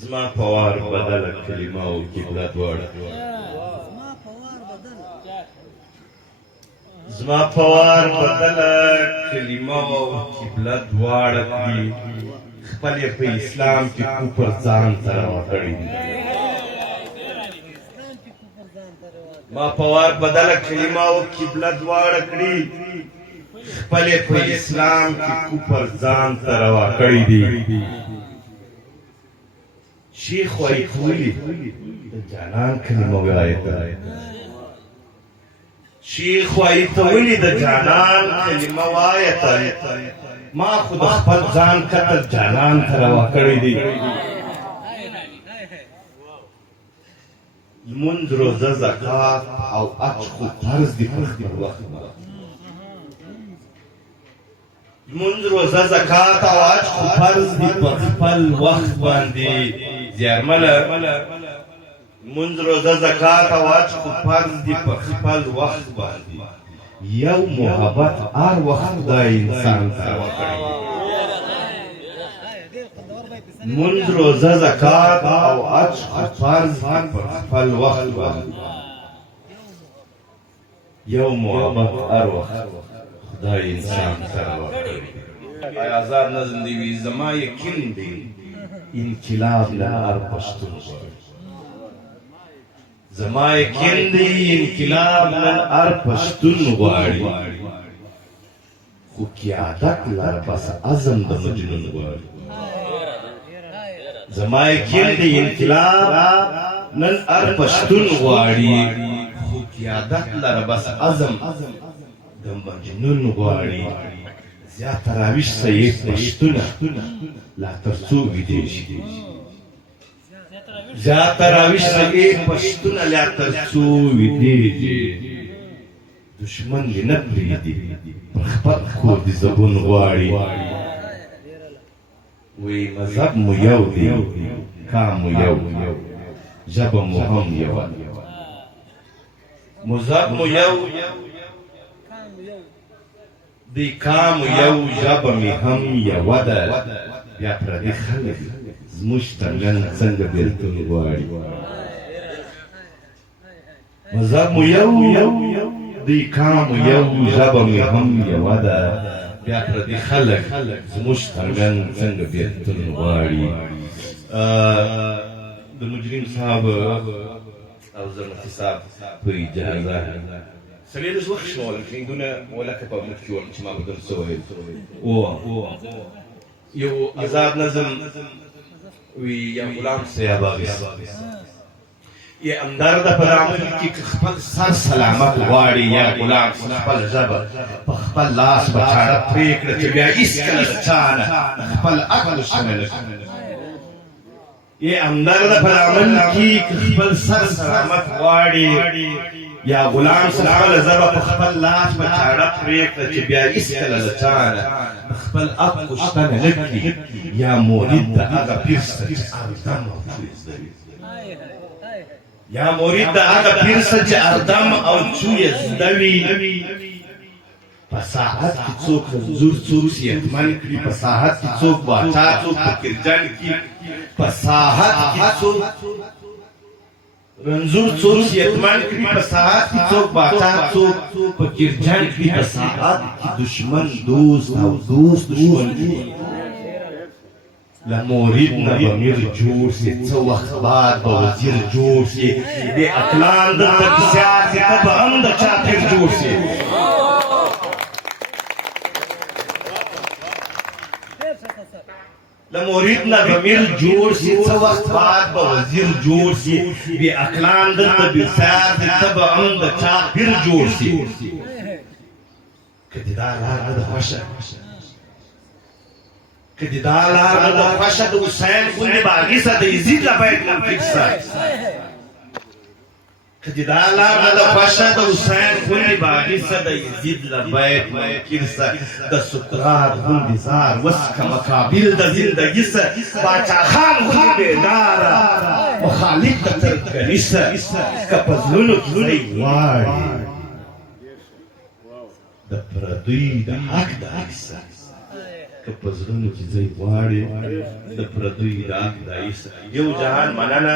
زما په وار بدله کلمه او قبله دواړه زما په وار بدله کلمه او قبله دواړه کړي خپل یې په اسلام کې کفر ځان ته راوتړي ما په وار بدله کلمه او قبله دواړه کړي خپل یې په اسلام کې کفر ځان ته راوتړي دي شیخ وایي ولې د جانان کلمه وایته شیخ وایي ته ولې د جانان کلمه وایته ما خو د خپل ځان قتل جانان ته راوکړی دی لمونځ روزه زکات او حج خو فرض دي په خپل وخت لمونځ روزه زکات او حج خو فرض دي په خپل وخت باندې زیارمله لمونځ روزه زکات او حج خو فرض دي په خپل وخت باندې یو محبت هر وخت دا انسان ته وکړي لمونځ روزه زکات او حج خو فرض دي په خپل وخت باندې یو محبت هر وخت خدای انسان سره وکړي آزاد نظم دی وی زما یقین دی انقلاب له هر پښتون زما یقین دی انقلاب له هر پښتون غواړي خو قیادت لره بس عزم د مجنون غواړي زما یقین دی انقلاب نن هر پښتون غواړي خو قیادت لره بس عزم د مجنون غواړي زیات راویش صحیح پښتونه لا تر څو ویدې شي زیات راویش صحیح پښتونه لا تر څو ویدې دشمن دې نه پرېږدي پر خپل کور دې زبون غواړي وی مذهب مو یو دی کام مو یو ژبه مو هم یوه مذهب مو یو دی کام یو ژبه مې هم یوه ده بیا پردي خلک زموږ ترمنځ څنګه بېلتون غواړي مذهب مو یو دی کام یو ژبه مې هم یوه ده بیا پردي خلک زموږ ترمنځ څنګه بېلتون غواړي د مجرم صاحب او زرمتي صاحب په اجازه سړی لږ وخت شو لکه ولکه په مخ کې چې ما به درته څه ویل یو آزاد نظم وی یا غلام صاحب اغیست یا همدارد په عمل کې خپل سر سلامت غواړي یا غلام خپل ژبه په خپل لاس به چاړه پرې کړه چې بیا هېڅکله د چا نه خپل عقل شامل یا همدارد په عمل کې خپل سر سلامت غواړي یا غلام خپل ژبه په خپل لاس په چاړه پرې کړه چې بیا هېڅکله له چا نه خپل حق پوښتنه نه کړي یا مرید د هغه پیر څخه چې اردم او چوی زده وي یا مرید د هغه پیر څخه چې اردم او چوی زده وي په ساحت کې څوک رنځور څوک صحتمن کړي په ساحت کې څوک باچا څوک فقیرجن کړي په ساحت کې څوک رنځور څوک صحتمن کړي په ساحت کې څوک باچا څوک فقیرجن کړي په ساحت کې دشمن دوست او دوست دشمن کړي له مرید نه به میر جوړ سي څه وخت بعد به وزیر جوړ سي د اقلام دلته کیسیار سي ته به هم د چا پیر جوړ سي له مرید نه به میر جوړ سي څه وخت بعد به وزیر جوړ سي بې عقلان دلته بېسیار دي ته به هم د چا پیر جوړ سي که دې دا لار نه ده خوښه که دې دا لار نه ده خوښه د حسین غوندې به هغې سه د یزید له باید منطق سه که دې دا لار نه ده خوښه د حسین غوندې به هغې سه د یزید له باید منکر سه د سقراط غوندې زار وڅکه مقابل د زندګي سه باچا خان غوندې بیداره مخالف د ترکګني سه که په زړونو کې ځای غواړي د پردوی د حق د حق سه که په زړونو کې ځای غواړي د پردیو د یو جهان مننه